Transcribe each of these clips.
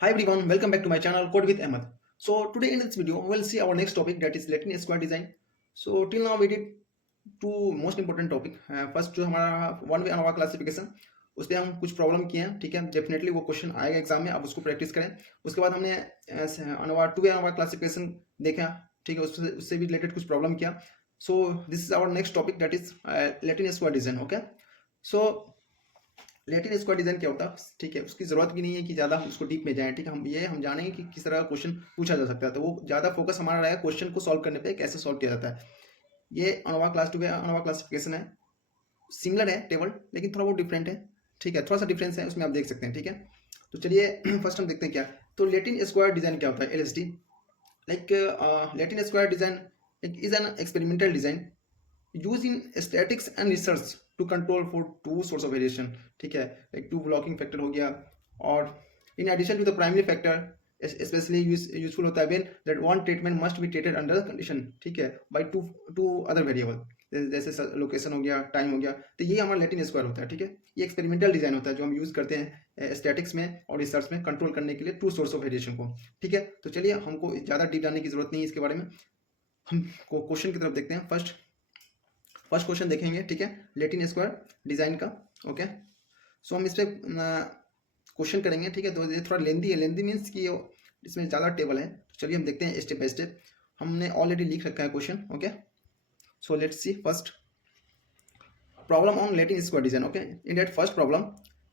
Hi everyone, welcome back to my channel Code with Ahmed. So today in this video we'll see our next topic, that is Latin square design. So till now we did two most important topic. First जो हमारा one way ANOVA classification, उस पर हम कुछ problem किए हैं, ठीक है. डेफिनेटली वो क्वेश्चन आएगा एग्जाम में, आप उसको प्रैक्टिस करें. उसके बाद हमने ANOVA two way ANOVA classification देखा, ठीक है. उससे भी रिलेटेड कुछ प्रॉब्लम किया. So this is our next topic, that is Latin square design. Okay. So Latin square design क्या होता है, ठीक है. उसकी जरूरत भी नहीं है कि ज़्यादा हम उसको डीप में जाएं, ठीक है. हम जानेंगे कि किस तरह का क्वेश्चन पूछा जा सकता है. तो वो ज़्यादा फोकस हमारा रहेगा क्वेश्चन को सॉल्व करने पे, कैसे सॉल्व किया जाता है. ये ANOVA class two ANOVA classification है. सिमिलर है टेबल, लेकिन थोड़ा वो डिफरेंट है, ठीक है. थोड़ा सा डिफरेंस है उसमें, आप देख सकते हैं, ठीक है. तो चलिए फर्स्ट हम देखते हैं क्या. तो लैटिन स्क्वायर डिजाइन क्या होता है, LSD. Like Latin square design is an experimental design use in statistics and research to control for two source of variation, ठीक है. एक टू ब्लॉकिंग फैक्टर हो गया, और in addition to the primary factor especially useful होता है when that one treatment must be treated under condition, ठीक है, बाय टू अदर वेरिएबल, जैसे लोकेशन हो गया, टाइम हो गया. तो ये हमारा लैटिन स्क्वायर होता है, ठीक है. ये एक्सपेरिमेंटल डिजाइन होता है जो हम यूज करते हैं स्टैटिक्स में और रिसर्च में कंट्रोल करने के लिए टू सोर्स ऑफ वेरिएशन को, ठीक है. तो चलिए, हमको ज़्यादा डीप जानने की जरूरत नहीं है इसके बारे में. हम क्वेश्चन की तरफ देखते हैं. फर्स्ट क्वेश्चन देखेंगे, ठीक है, लैटिन स्क्वायर डिजाइन का. ओके. सो हम इस पर क्वेश्चन करेंगे, ठीक है. तो ये थोड़ा लेंदी है. लेंदी मीन्स कि इसमें ज़्यादा टेबल है. चलिए हम देखते हैं स्टेप बाय स्टेप. हमने ऑलरेडी लिख रखा है question. Okay. So let's see first problem on Latin square design. Okay. In that first problem,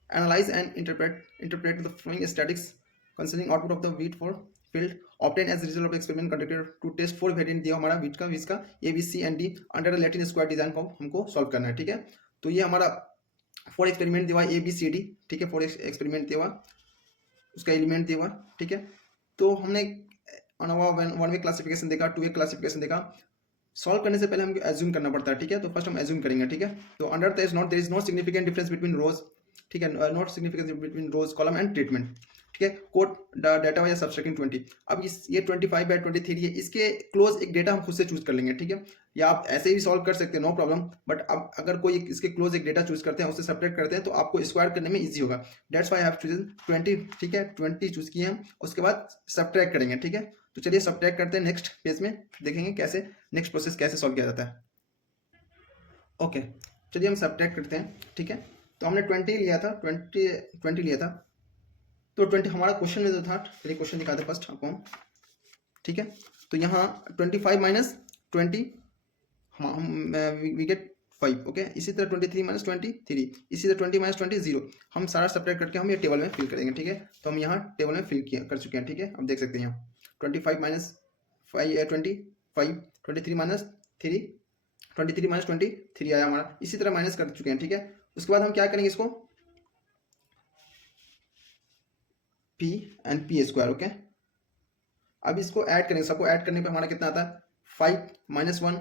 analyze and interpret the following statistics considering output of the weight for field obtain as result of experiment conducted to test for variant दिया हमारा wheat का इसका ABC and D under Latin square design को हमको solve करना है, ठीक है. तो ये हमारा 4 एक्सपेरिमेंट दिया ABCD, ठीक है. 4 एक्सपेरिमेंट दिया, उसका एलिमेंट दिया, ठीक है. तो हमने अनोवा वन वे क्लासिफिकेशन देखा, टू वे क्लासिफिकेशन देखा. सॉल्व करने से पहले हमको एज्यूम करना पड़ता है, ठीक है. तो फर्स्ट हम एज्यूम करेंगे, ठीक है. तो under there is not significant difference between rows, ठीक है. Not significant between rows column and treatment, ठीक है. Code data wise subtracting 20. अब इस ये 25/23 है, इसके क्लोज एक डेटा हम खुद से चूज कर लेंगे, ठीक है. या आप ऐसे ही सॉल्व कर सकते हैं, नो प्रॉब्लम. बट अब अगर कोई इसके क्लोज एक डेटा चूज करते हैं, उससे सब्ट्रैक्ट करते हैं, तो आपको स्क्वायर करने में इजी होगा. That's why I have chosen 20, ठीक है. 20 चूज किए हम, उसके बाद सब्ट्रैक्ट करेंगे, ठीक है. तो चलिए सब्ट्रैक्ट करते हैं. नेक्स्ट पेज में देखेंगे कैसे नेक्स्ट प्रोसेस कैसे सॉल्व किया जाता है. ओके. चलिए हम सब्ट्रैक्ट करते हैं, ठीक है. तो हमने 20 लिया था, 20 लिया था. तो 20 हमारा क्वेश्चन में जो था, चलिए क्वेश्चन दिखाते फर्स्ट आपको, ठीक है. तो यहाँ 25 माइनस 20 वी गेट 5. ओके. इसी तरह 23 माइनस 23, इसी तरह 20 माइनस 20 0. हम सारा सब्ट्रैक्ट करके हम ये टेबल में फिल करेंगे, ठीक है. तो हम यहाँ टेबल में फिल कर चुके हैं, ठीक है. हम देख सकते हैं यहाँ 25 माइनस 25, 23 माइनस 3, 23 माइनस 23 आया हमारा. इसी तरह माइनस कर चुके हैं, ठीक है. उसके बाद हम क्या करेंगे, इसको P and P square. Okay. अब इसको ऐड करेंगे, सबको ऐड करने पे हमारा कितना आता है, 5 माइनस 1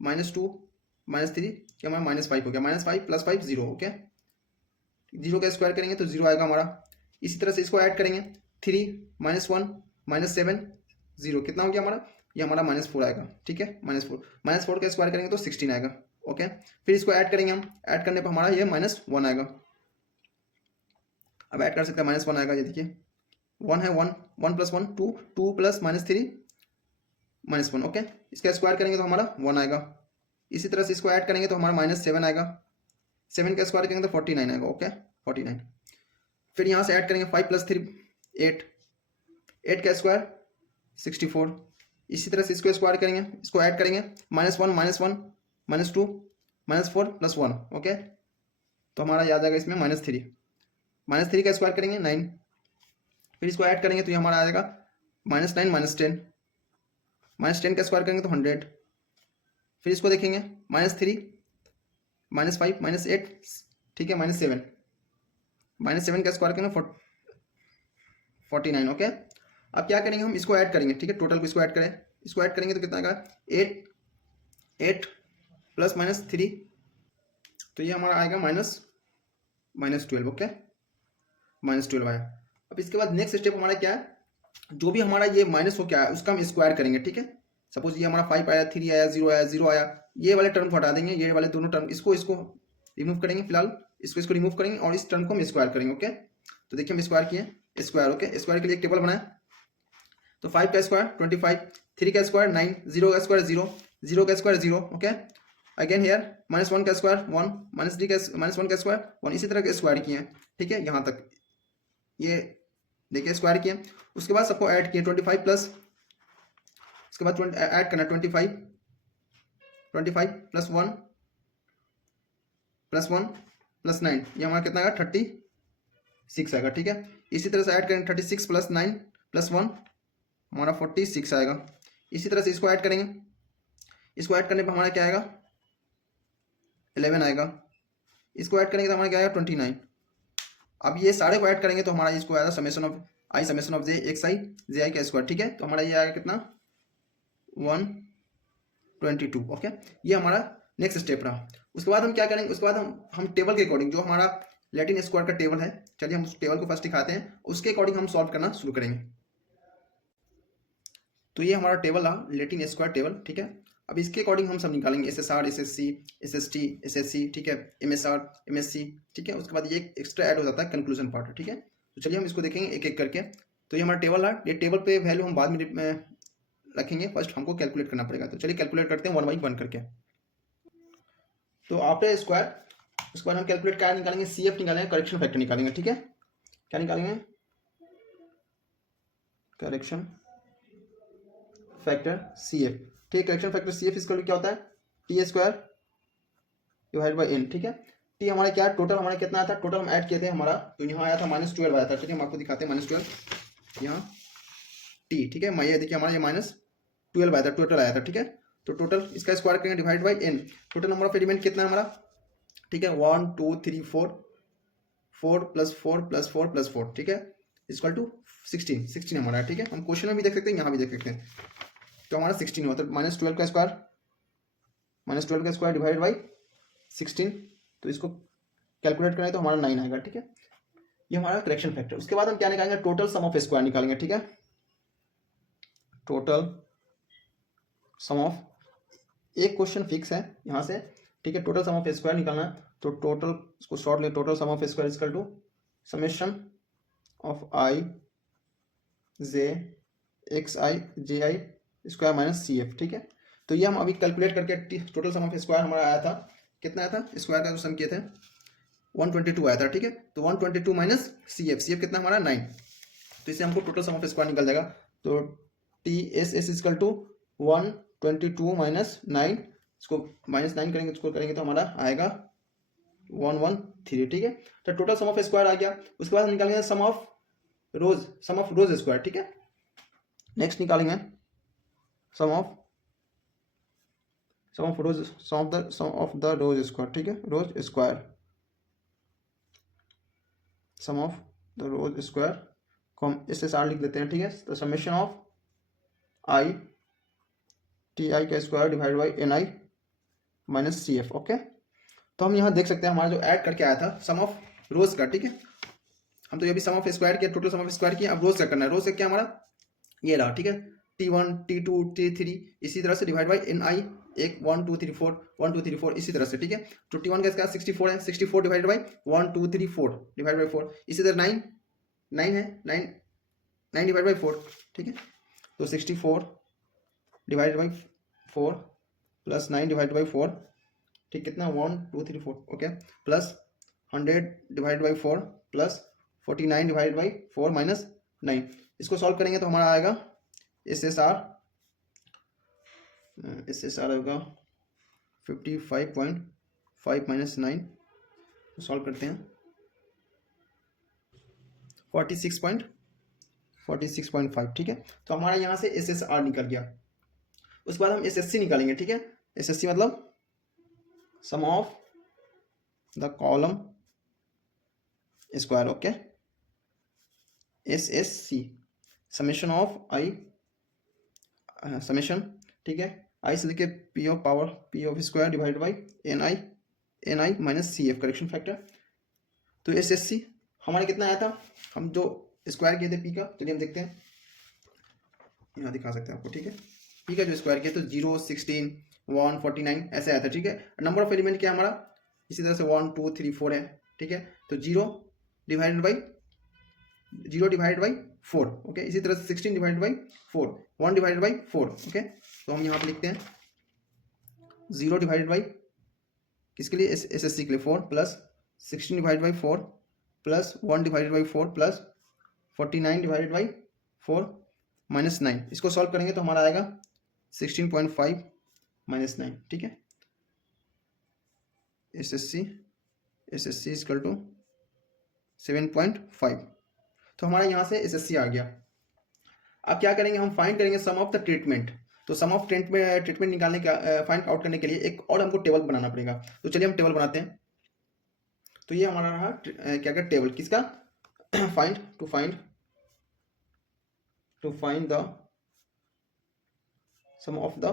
माइनस 2 माइनस 3, क्या हमारा -5 हो गया. -5 + 5 0. ओके. 0 का स्क्वायर करेंगे तो 0 आएगा हमारा. इसी तरह से इसको ऐड करेंगे, 3 माइनस 1 माइनस 7 0, कितना हो गया हमारा, ये हमारा -4 आएगा, ठीक है. -4 का स्क्वायर करेंगे तो 16 आएगा. ओके. फिर इसको ऐड करेंगे हम, ऐड करने पर हमारा ये -1 आएगा. अब ऐड कर सकते हैं, -1 आएगा. ये देखिए 1 है, 1 + 1 2, 2 + -3 -1. ओके. इसका स्क्वायर करेंगे तो हमारा 1 आएगा. इसी तरह से इसको ऐड करेंगे तो हमारा -7 आएगा. 7 का स्क्वायर करेंगे तो 49 आएगा. ओके. 49. फिर यहाँ से ऐड करेंगे 5 + 3 8, 8 का स्क्वायर 64. इसी तरह से इसको स्क्वायर करेंगे, इसको ऐड करेंगे, -1 -1 -2 -4 + 1. ओके. तो हमारा याद आएगा इसमें -3. -3 का स्क्वायर करेंगे 9. फिर इसको ऐड करेंगे तो ये हमारा आ जाएगा -9 -10. -10 का स्क्वायर करेंगे तो 100. फिर इसको देखेंगे, -3 -5 -8, ठीक है, -7. -7 का स्क्वायर करेंगे 49. ओके. अब क्या करेंगे, हम इसको ऐड करेंगे, ठीक है. टोटल को इसको ऐड करें, इसको ऐड करेंगे तो कितना आएगा, 8 + -3, तो ये हमारा आएगा -12. ओके. -12 आया. अब इसके बाद नेक्स्ट स्टेप हमारा क्या है, जो भी हमारा ये माइनस हो क्या है उसका हम स्क्वायर करेंगे, ठीक है. सपोज ये हमारा 5 आया, 3 आया, 0 आया, ये वाले टर्म को हटा देंगे, ये वाले दोनों टर्म इसको रिमूव करेंगे. फिलहाल इसको रिमूव करेंगे और इस टर्म को हम स्क्वायर करेंगे. ओके. तो देखिए हम स्क्वायर किए, स्क्वायर। ओके, स्क्वायर के लिए एक टेबल बनाया। तो 5 का स्क्वायर 25, 3 का स्क्वायर 9, 0 का स्क्वायर 0, 0 का स्क्वायर 0। ओके, अगेन हेयर -1 का स्क्वायर 1, -1 का स्क्वायर 1, इसी तरह के स्क्वायर किए हैं। ठीक है, यहाँ तक ये देखिए स्क्वायर किए। उसके बाद सबको ऐड किए 25 प्लस, उसके बाद ऐड करना 25 प्लस 1 प्लस 9, ये हमारा कितना आएगा 36 आएगा। ठीक है, इसी तरह से ऐड करेंगे 36 प्लस 9 प्लस 1 हमारा 46 आएगा। इसी तरह से इसको ऐड करेंगे, इसको ऐड करने पर हमारा क्या आएगा 11 आएगा। इसको ऐड करेंगे तो हमारा क्या आएगा 29। अब ये सारे को ऐड करेंगे तो हमारा इसको आएगा summation of J X I J आई का स्क्वायर। ठीक है, तो हमारा ये आएगा कितना 122। ओके, ये हमारा नेक्स्ट स्टेप रहा। उसके बाद हम क्या करेंगे, उसके बाद हम टेबल के अकॉर्डिंग जो हमारा लैटिन स्क्वायर का टेबल है, चलिए हम उस टेबल को फर्स्ट दिखाते हैं, उसके अकॉर्डिंग हम सॉल्व करना शुरू करेंगे। तो ये हमारा टेबल रहा लैटिन स्क्वायर टेबल। ठीक है, अब इसके अकॉर्डिंग हम सब निकालेंगे SSR, SSC, SST, SSC। ठीक है, MSR, MSC। ठीक है, उसके बाद ये एक्स्ट्रा ऐड हो जाता है कंक्लूजन पार्ट। ठीक है, तो चलिए हम इसको देखेंगे एक एक करके। तो ये हमारा टेबल है, ये टेबल पे वैल्यू हम बाद में रखेंगे, फर्स्ट हमको कैलकुलेट करना पड़ेगा। तो चलिए कैलकुलेट करते हैं 1 बाई 1 करके। तो आफ्टर स्क्वायर, उसके बाद हम कैलकुलेट क्या निकालेंगे, CF निकालेंगे, करेक्शन फैक्टर निकालेंगे। ठीक है, क्या निकालेंगे, करेक्शन फैक्टर CF। ठीक है, करेक्शन फैक्टर CF इसका क्या होता है T square divide by n। ठीक है, टी हमारा क्या टोटल हमारा कितना आया था, टोटल हम ऐड किए थे हमारा, तो यहाँ आया था -12 आया था। ठीक है, हम आपको दिखाते हैं -12 यहाँ टी। ठीक है, ये देखिए हमारा ये -12 आया था, टोटल आया था। ठीक है, तो टोटल इसका स्क्वायर करेंगे divide by n। Total number of element कितना है हमारा, ठीक है 1 2 3 4, 4 प्लस 4 प्लस 4 प्लस 4। ठीक है, इक्वल टू 16 हमारा है। ठीक है, हम क्वेश्चन में भी देख सकते हैं, यहाँ भी देख सकते हैं। तो हमारा 16 होता है, -12 का स्क्वायर डिवाइड बाई 16। तो इसको कैलकुलेट करें तो हमारा 9 आएगा। ठीक है, ये हमारा करेक्शन फैक्टर। उसके बाद हम क्या निकालेंगे, टोटल सम ऑफ स्क्वायर निकालेंगे। ठीक है, टोटल सम ऑफ, एक क्वेश्चन फिक्स है यहाँ से। ठीक है, टोटल सम ऑफ स्क्वायर निकालना है, तो टोटल इसको शॉर्ट ले, total sum of square equal to summation of I J X I J I square minus CF। ठीक है, तो ये हम अभी कैलकुलेट करके टोटल सम ऑफ स्क्वायर हमारा आया था, कितना आया था स्क्वायर का जो सम किए थे 122 आया था। ठीक है, तो 122 माइनस CF कितना हमारा 9। तो इससे हमको टोटल सम ऑफ स्क्वायर निकल जाएगा। तो TSS इक्वल टू 122 माइनस 9, इसको -9 करेंगे, इसको करेंगे तो हमारा आएगा 113। ठीक है, तो टोटल सम ऑफ स्क्वायर आ गया। उसके बाद हम निकालेंगे सम ऑफ रोज स्क्वायर। ठीक है, नेक्स्ट निकालेंगे सम ऑफ रोज स्क्वायर। ठीक है, rows square, sum of the rows square को हम SSR लिख देते हैं। ठीक है, तो summation of I T I का square divide by NI minus CF। Okay, तो हम यहाँ देख सकते हैं हमारा जो ऐड करके आया था सम ऑफ रोज का। ठीक है, हम तो ये भी सम ऑफ स्क्वायर किया, टोटल सम ऑफ स्क्वायर किया। अब रोज का करना है, रोज का क्या हमारा ये रहा। ठीक है, T1 T2 T3 इसी तरह से डिवाइड बाई NI 1 1 2 3 4 1 2 3 4 इसी तरह से। ठीक है, तो T1 का इसका 64 है, 64 डिवाइड बाई 1 2 3 4 डिवाइड बाई 4। इसी तरह 9 है, 9 डिवाइड बाई 4। ठीक है, तो 64 divide by 4 plus 9 divide by 4। ठीक, कितना 1 2 3 4। Okay, plus 100 divide by 4 plus 49 divide by 4 minus 9। इसको सॉल्व करेंगे तो हमारा आएगा SSR होगा 55.5 माइनस 9, सॉल्व करते हैं 46.5। ठीक है, तो हमारा यहाँ से SSR निकल गया। उसके बाद हम SSC निकालेंगे। ठीक है, SSC मतलब sum of the column square. Okay, SSC summation of I summation. ठीक है, आई से देखिए P of square divide by NI minus CF correction factor. तो SSC हमारा कितना आया था, हम जो स्क्वायर किए थे P का, चलिए हम देखते हैं, यहाँ दिखा सकते हैं आपको। ठीक है, P का जो स्क्वायर किया तो 0 16 1 49 ऐसे आया था। ठीक है, नंबर ऑफ एलिमेंट क्या हमारा इसी तरह से 1 2 3 4 है। ठीक है, तो 0 divided by 0 divide by 4, okay. इसी तरह से 16 divide by 4, 1 divide by 4, okay. तो हम यहाँ पे लिखते हैं 0 डिवाइड बाई किसके लिए, एसएससी के लिए 4 plus 16 divide by 4 plus 1 divided by 4 plus 49 divided by 4 minus 9। इसको सॉल्व करेंगे तो हमारा आएगा 16.5 माइनस 9, ठीक है। SSC equal to 7.5। तो हमारा यहाँ से एसएससी आ गया। अब क्या करेंगे, हम फाइंड करेंगे सम ऑफ द ट्रीटमेंट। तो सम ऑफ ट्रीटमेंट निकालने का फाइंड आउट करने के लिए एक और हमको टेबल बनाना पड़ेगा। तो चलिए हम टेबल बनाते हैं। तो ये हमारा रहा क्या क्या टेबल किसका, find to find the sum of the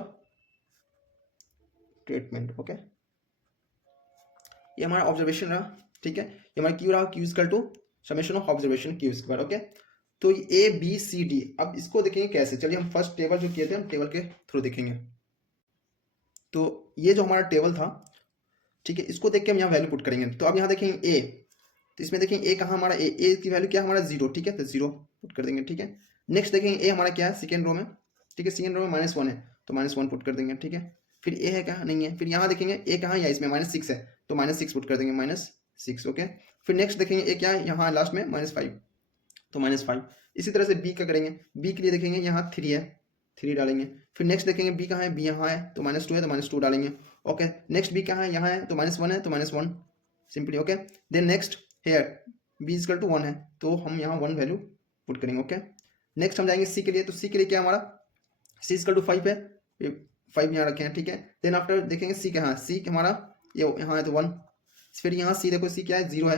treatment, okay. ये हमारा ऑब्जर्वेशन रहा, ठीक है। ये हमारा क्यू रहा, Q equal to summation of observation Q square, okay. तो ए बी सी डी, अब इसको देखेंगे कैसे। चलिए हम फर्स्ट टेबल जो किए थे हम टेबल के थ्रू देखेंगे। तो ये जो हमारा टेबल था, ठीक है, इसको देख के हम यहाँ वैल्यू पुट करेंगे। तो अब यहाँ देखेंगे ए, तो इसमें देखेंगे ए कहाँ हमारा, ए की वैल्यू क्या है हमारा 0, ठीक है, तो 0 पुट कर देंगे, ठीक है। नेक्स्ट देखेंगे ए हमारा क्या है सेकेंड रो में, ठीक है, सेकेंड रो में -1 है तो -1 पुट कर देंगे, ठीक है। फिर ए है क्या, नहीं है। फिर यहाँ देखेंगे ए कहाँ है, इसमें -6 है तो -6 पुट कर देंगे, -6, ओके। फिर नेक्स्ट देखेंगे ए क्या है यहाँ लास्ट में -5 तो -5। इसी तरह से बी का करेंगे, बी के लिए देखेंगे यहाँ 3 है, 3 डालेंगे। फिर नेक्स्ट देखेंगे बी कहाँ है, बी यहाँ है तो -2 है तो -2 डालेंगे, ओके। नेक्स्ट बी कहाँ है, यहाँ है तो -1 है तो -1 simply, okay. Then next here B equal to 1 है तो हम यहाँ 1 वैल्यू पुट करेंगे, ओके। नेक्स्ट हम जाएंगे सी के लिए, तो सी के लिए क्या हमारा सी इक्वल टू 5 है, 5 यहाँ रखे हैं, ठीक है। देन आफ्टर देखेंगे सी कहाँ, सी हमारा ये यहाँ है तो 1। फिर यहाँ सी देखो, सी क्या है 0 है,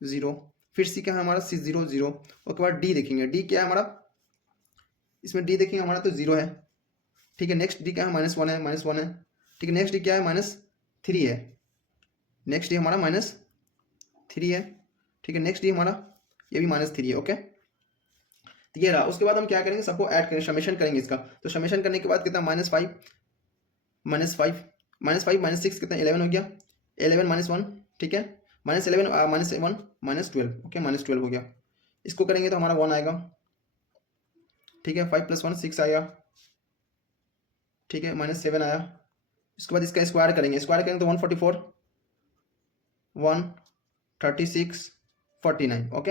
0। फिर सी क्या है हमारा सी 0, 0। उसके बाद डी देखेंगे, डी क्या है हमारा, इसमें डी देखेंगे हमारा तो 0 है, ठीक है। नेक्स्ट डी क्या है -1 है, -1 है, ठीक है। नेक्स्ट डी क्या है -3 है, नेक्स्ट डी हमारा -3 है, ठीक है। नेक्स्ट डी हमारा ये भी -3 है, ओके। तो ये रहा। उसके बाद हम क्या करेंगे, सबको ऐड करेंगे, समेशन करेंगे इसका। तो समेशन करने के बाद कितना -5 -6 कितना 11 हो गया, 11 -1, ठीक है, -11 -1 -12, ओके, -12 हो गया। इसको करेंगे तो हमारा 1 आएगा, ठीक है। 5 + 1 6 आएगा, ठीक है, -7 आया। इसके बाद इसका स्क्वायर करेंगे, स्क्वायर करेंगे तो 144 136 49, ओके।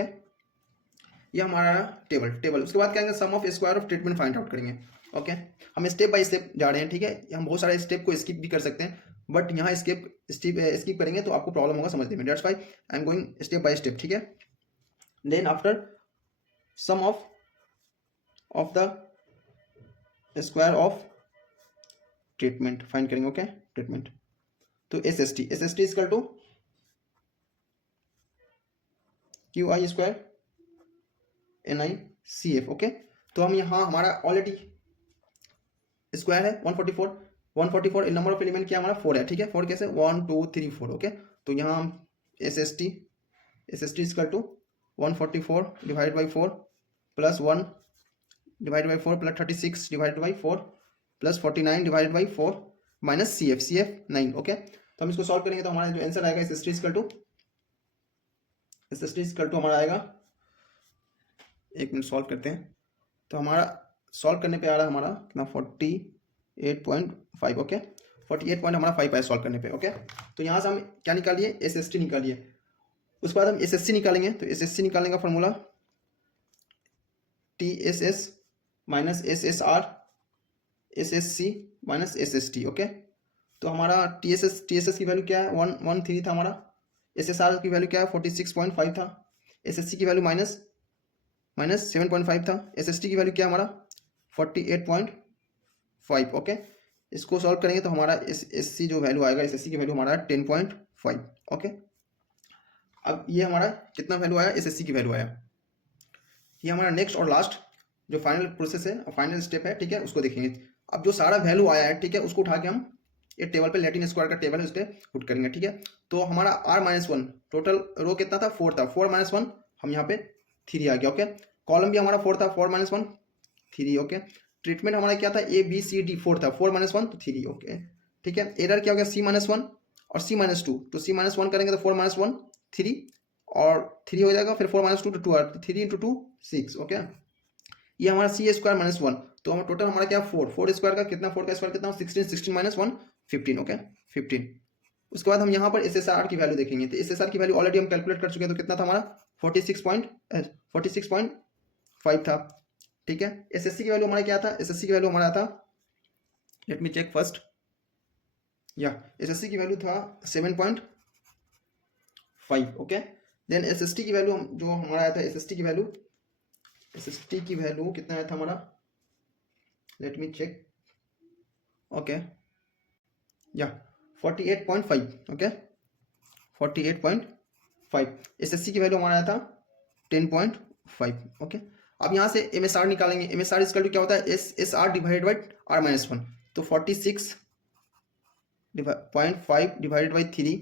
ये हमारा टेबल। उसके बाद क्या करेंगे, sum of square of treatment find out करेंगे, ओके। हम स्टेप बाय स्टेप जा रहे हैं, ठीक है। हम बहुत सारे स्टेप को स्किप भी कर सकते हैं, बट यहाँ स्किप करेंगे तो आपको प्रॉब्लम होगा समझने में, that's why I am going step by step, ठीक है। Then after sum of the square of treatment find करेंगे, ओके, ट्रीटमेंट। तो S S T equal to QI square NICF, okay. तो हम यहाँ हमारा ऑलरेडी स्क्वायर है 144 नंबर ऑफ एलिमेंट क्या हमारा 4 है, ठीक है। 4 कैसे 1 2 3 4, ओके। तो यहाँ हम SST equal to 144 divide by 4 plus 1 divide by 4 plus 36 divide by 4 plus 49 divide by 4 minus CF 9, okay. तो हम इसको सॉल्व करेंगे तो हमारा जो आंसर आएगा SST इक्वल टू हमारा आएगा, एक मिनट सॉल्व करते हैं। तो हमारा सॉल्व करने पे आ रहा है हमारा कितना 48.5, ओके। 48 पॉइंट हमारा 5 आया सॉल्व करने पे, ओके। तो यहाँ से हम क्या निकालिए, SST निकालिए। उसके बाद हम SSC निकालेंगे, तो SSC निकालने का formula TSS minus SSR SSC minus SST, okay. तो हमारा TSS की वैल्यू क्या है 113 था हमारा, SSR की वैल्यू क्या है 46.5 था, SSC की वैल्यू माइनस 7.5 था, SST की वैल्यू क्या हमारा 48.5, ओके। इसको सॉल्व करेंगे तो हमारा SC जो वैल्यू आएगा, SSC की वैल्यू हमारा 10.5, ओके। अब ये हमारा कितना वैल्यू आया, SSC की वैल्यू आया। ये हमारा नेक्स्ट और लास्ट जो फाइनल प्रोसेस है, फाइनल स्टेप है, ठीक है, उसको देखेंगे। अब जो सारा वैल्यू आया है, ठीक है, उसको उठा के हम ये टेबल पे लैटिन स्क्वायर का टेबल है उस पर पुट करेंगे, ठीक है। तो हमारा R-1 टोटल रो कितना था 4 था, 4 - 1 हम यहाँ पे 3 आ गया, ओके। कॉलम भी हमारा 4 था, 4 - 1 3, ओके। ट्रीटमेंट हमारा क्या था ABCD 4 था, 4 - 1 तो 3, ओके, ठीक है। एरर क्या हो गया C - 1 और C - 2, तो C - 1 करेंगे तो 4 - 1 3 और 3 हो जाएगा, फिर 4 माइनस 2 तो 2 3 इंटू 2 6। ओके, ये हमारा सी स्क्वायर माइनस 1, तो हम टोटल हमारा क्या 4 स्क्वायर का कितना, 4 का स्क्वायर कितना 16, 16 माइनस 1 15। ओके 15। उसके बाद हम यहाँ पर एस एस आर की वैल्यू देखेंगे, तो एस एस आर की वैल्यू ऑलरेडी हम कैलकुलेट कर चुके हैं, तो कितना था हमारा 46.5 था। ठीक है, एस एस सी की वैल्यू हमारा क्या था, एस एस सी की वैल्यू हमारा था, लेट मी चेक फर्स्ट, या एस एस सी की वैल्यू था 7.5। Okay, then S S T की वैल्यू जो हमारा आया था, एस एस टी की वैल्यू, एस एस टी की वैल्यू कितना आया था हमारा, लेट मी चेक। ओके, या 48.5। ओके 48.5। एसएससी की वैल्यू हमारा आया था 10.5। ओके, अब यहाँ से एम एस आर निकालेंगे, एम एस आर इसका क्या होता है, S S R divide by R minus 1, तो 46.5 डिवाइडेड बाई 3,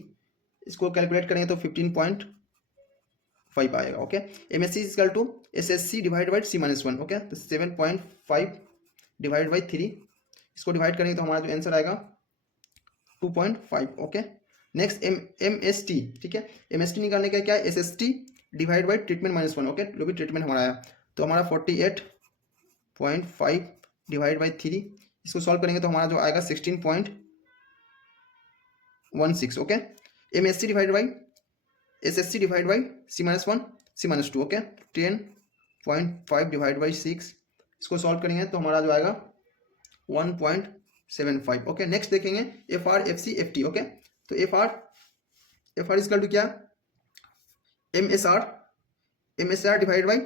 इसको कैलकुलेट करेंगे तो 15.5 आएगा। Okay, M S C is equal to S S C divide by C minus 1। Okay, तो 7.5 डिवाइड बाई 3, इसको डिवाइड करेंगे तो हमारा जो आंसर आएगा 2.5। Okay, next M S T. ठीक है, एम एस टी निकालने का क्या है, S S T divide by treatment minus 1। Okay, जो भी ट्रीटमेंट हमारा आया, तो हमारा 48.5 डिवाइड बाई 3, इसको सॉल्व करेंगे तो हमारा जो आएगा 16.16। Okay, M S C divide by S S C divide by C minus 1 C minus 2। Okay, 10.5 divide by 6, इसको सॉल्व करेंगे तो हमारा जो आएगा 1.75। ओके, नेक्स्ट देखेंगे F R F C F T. Okay, तो एफ आर इजकल टू क्या, M S R divide by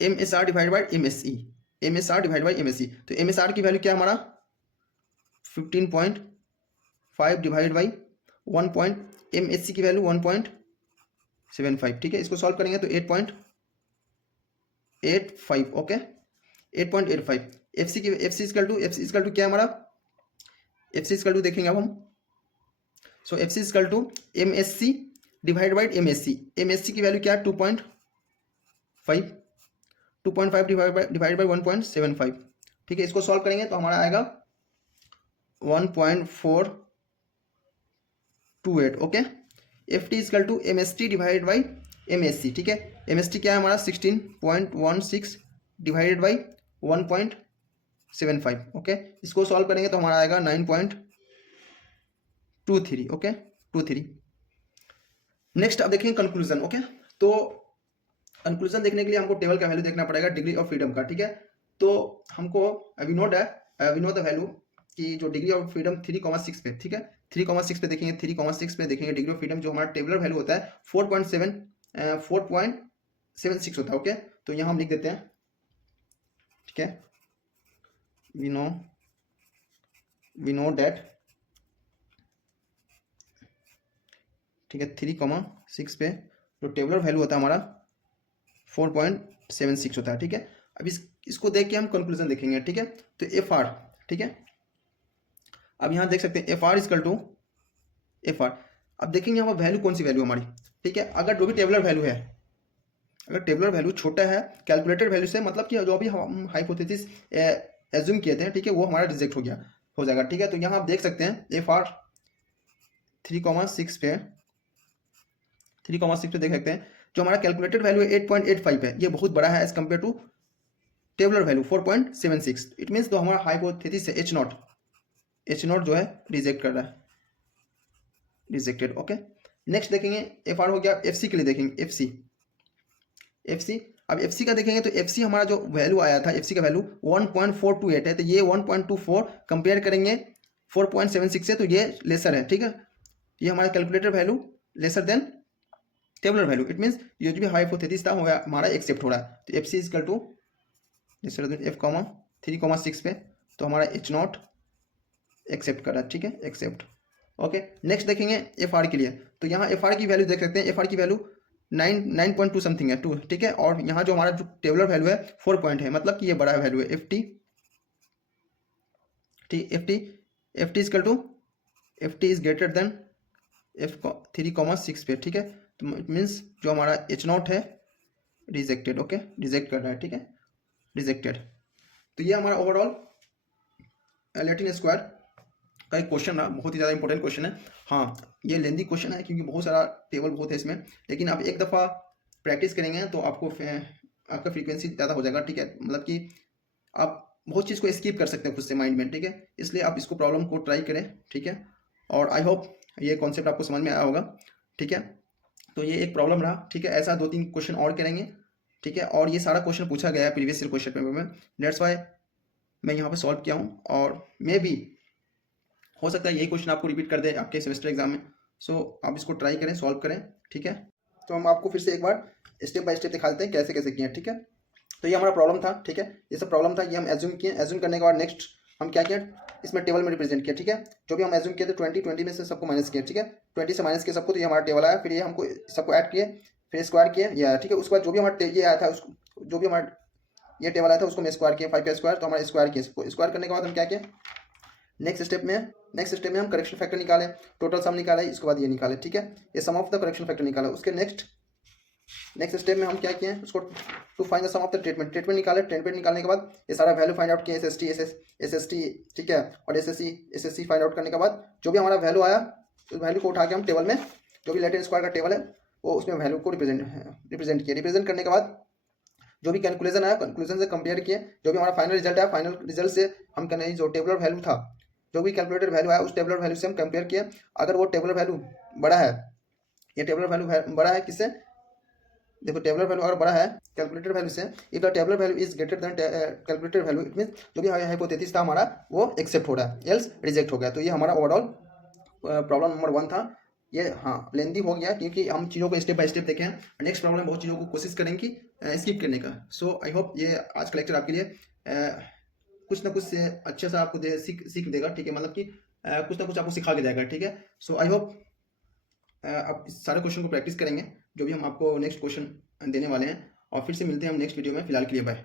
M S R divide by M S C, M S R divide by M S सी। तो M S R की value क्या हमारा 15.5 divide by 1. M S C की value 1.75। ठीक है, इसको solve करेंगे तो 8.85। Okay, 8.85। F C is equal to क्या हमारा, एफ सी इजकल टू देखेंगे अब हम, so F C is equal to M S C divide by M S C. M S C की वैल्यू क्या है 2.5 डिवाइड बाई 1.75। ठीक है, इसको सॉल्व करेंगे तो हमारा आएगा 1.428। Okay, F T is equal to M S T divide by M S C. ठीक है, एम एस टी क्या है हमारा 16.16 डिवाइडेड बाई 1.75। ओके, इसको सॉल्व करेंगे तो हमारा आएगा 9.23। ओके 23। नेक्स्ट अब देखेंगे कंक्लूजन। ओके, तो कंक्लूजन देखने के लिए हमको टेबल का वैल्यू देखना पड़ेगा डिग्री ऑफ फ्रीडम का। ठीक है, तो हमको वी नो द वैल्यू कि जो डिग्री ऑफ फ्रीडम 3,6 पे, ठीक है 3,6 पे देखेंगे, 3,6 पे देखेंगे डिग्री ऑफ फ्रीडम जो हमारा टेबलर वैल्यू होता है 4.76 होता है। ओके, तो यहाँ हम लिख देते हैं, ठीक है, वी नो दैट, ठीक है 3,6 पे जो टेबलर वैल्यू होता है हमारा 4.76 होता है। ठीक है, अब इसको देख के हम कंक्लूजन देखेंगे। ठीक है, तो एफ आर, ठीक है, अब यहाँ देख सकते हैं F R equal to F R. अब देखेंगे यहाँ पर वैल्यू कौन सी वैल्यू हमारी। ठीक है, अगर जो भी टेबलर वैल्यू है, अगर टेबलर वैल्यू छोटा है कैलकुलेटेड वैल्यू से, मतलब कि जो भी हम हाइपोथेसिस एज्यूम किए थे, ठीक है, वो हमारा रिजेक्ट हो जाएगा। ठीक है, तो यहाँ आप देख सकते हैं एफ आर 3,6 पे देख सकते हैं जो हमारा कैलकुलेटेड वैल्यू है 8.85 है, ये बहुत बड़ा है as compare to tabular value 4.76। It means जो हमारा हाइपोथेसिस है एच नॉट जो है रिजेक्ट कर रहा है, रिजेक्टेड। ओके, नेक्स्ट देखेंगे एफ आर हो गया, एफ सी के लिए देखेंगे एफ सी। अब एफ सी का देखेंगे तो एफ सी हमारा जो वैल्यू आया था, एफ सी का वैल्यू 1.428 है, तो ये 1.24 कंपेयर करेंगे 4.76 से, तो ये लेसर है। ठीक है, ये हमारा calculated value lesser than tabular value. It means ये जो भी हाइपोथेसिस था वो हमारा एक्सेप्ट हो रहा है। तो F C is equal to F 3,6 पे, तो हमारा एच नॉट एक्सेप्ट कर रहा है। ठीक है, एक्सेप्ट। ओके, नेक्स्ट देखेंगे एफ आर के लिए, तो यहाँ एफ आर की वैल्यू देख सकते हैं, एफ आर की वैल्यू 9.2 समथिंग है 2। ठीक है, और यहाँ जो हमारा जो टेबलर वैल्यू है 4 पॉइंट है, मतलब कि ये बड़ा वैल्यू है F T. F T is equal to F T is greater than F 3,6 पे। ठीक है, तो इट मीन्स जो हमारा एच नॉट है रिजेक्टेड। ओके, रिजेक्ट कर रहा है। ठीक है, रिजेक्टेड। तो ये हमारा ओवरऑल लैटिन स्क्वायर का एक क्वेश्चन है, बहुत ही ज़्यादा इंपॉर्टेंट क्वेश्चन है। हाँ, ये लेंदी क्वेश्चन है क्योंकि बहुत सारा टेबल बहुत है इसमें, लेकिन आप एक दफ़ा प्रैक्टिस करेंगे तो आपको आपका फ्रीक्वेंसी ज़्यादा हो जाएगा, ठीक है। मतलब कि आप बहुत चीज़ को स्किप कर सकते हैं खुद से माइंड में, ठीक है। इसलिए आप इसको प्रॉब्लम को ट्राई करें, ठीक है। और आई होप ये कॉन्सेप्ट आपको समझ में आया होगा, ठीक है। तो ये एक प्रॉब्लम रहा, ठीक है। ऐसा 2-3 क्वेश्चन और करेंगे, ठीक है। और ये सारा क्वेश्चन पूछा गया है प्रीवियस ईयर क्वेश्चन पेपर में, दैट्स वाई मैं यहाँ पे सॉल्व किया हूँ। और मे बी हो सकता है यही क्वेश्चन आपको रिपीट कर दे आपके सेमेस्टर एग्जाम में। सो आप इसको ट्राई करें, सॉल्व करें, ठीक है। तो हम आपको फिर से एक बार स्टेप बाय स्टेप दिखा देते हैं कैसे कैसे किए, ठीक है। तो ये हमारा प्रॉब्लम था, ठीक है। ये सब प्रॉब्लम था, ये हम एज्यूम किए। एज्यूम करने के बाद नेक्स्ट हम क्या किया, इसमें टेबल में रिप्रेजेंट किया, ठीक है। जो भी हम एज्यूम किए थे 20 में से सबको माइनस किया, ठीक है। 20 से माइनस किया सबको, तो ये हमारा टेबल आया। फिर ये हमको सबको ऐड किए, फिर स्क्वायर किए, ये आया, ठीक है। उसके बाद जो भी हमारा ये आया था उसको, जो भी हमारा ये टेबल आया था उसको मैं स्क्वायर किया, 5 का स्क्वायर, तो हमारा स्क्वायर किया। इसको स्क्वायर करने के बाद हम क्या किया, नेक्स्ट स्टेप में हम करेक्शन फैक्टर निकाले, टोटल सम निकाले, इसके बाद ये निकाले, ठीक है। ये sum of the correction factor निकाला। उसके नेक्स्ट स्टेप में हम क्या किए, उसको to find the sum of the treatment निकाले। ट्रीटमेंट निकालने के बाद ये सारा वैल्यू फाइंड आउट किए, एस एस टी, ठीक है। और S S C find out करने के बाद जो भी हमारा वैल्यू आया, उस वैल्यू को उठा के हम टेबल में, जो भी लैटिन स्क्वायर का टेबल है वो उसमें वैल्यू को रिप्रेजेंट किया। रिप्रेजेंट करने के बाद जो भी कैलकुलेशन आया, कैलकुलेशन से कंपेयर किए, जो भी हमारा फाइनल रिजल्ट आया, फाइनल रिजल्ट से हम कहने जो टेबुलर वैल्यू था, जो भी कैलकुलेटेड वैल्यू आया, उस टेबुलर वैल्यू से हम कंपेयर किए। अगर वो टेबुलर वैल्यू बड़ा है, ये टेबुलर वैल्यू बड़ा है किससे, देखो टेबुलर वैल्यू अगर बड़ा है कैलकुलेटेड वैल्यू से, if the tabular value is greater then calculated value, it means जो भी हाइपोथेसिस था हमारा वो एक्सेप्ट हो रहा है, एल्स रिजेक्ट हो गया। तो ये हमारा ओवरऑल प्रॉब्लम नंबर 1 था। ये हाँ लेंदी हो गया क्योंकि हम चीज़ों को स्टेप बाय स्टेप देखें। नेक्स्ट प्रॉब्लम बहुत चीज़ों को कोशिश करेंगे कि स्किप करने का। सो आई होप ये आज का लेक्चर आपके लिए कुछ ना कुछ अच्छा सा आपको सीख देगा, ठीक है। मतलब कि कुछ ना कुछ आपको सिखा के जाएगा, ठीक है। सो आई होप आप इस सारे क्वेश्चन को प्रैक्टिस करेंगे जो भी हम आपको नेक्स्ट क्वेश्चन देने वाले हैं। और फिर से मिलते हैं हम नेक्स्ट वीडियो में, फिलहाल के लिए बाय।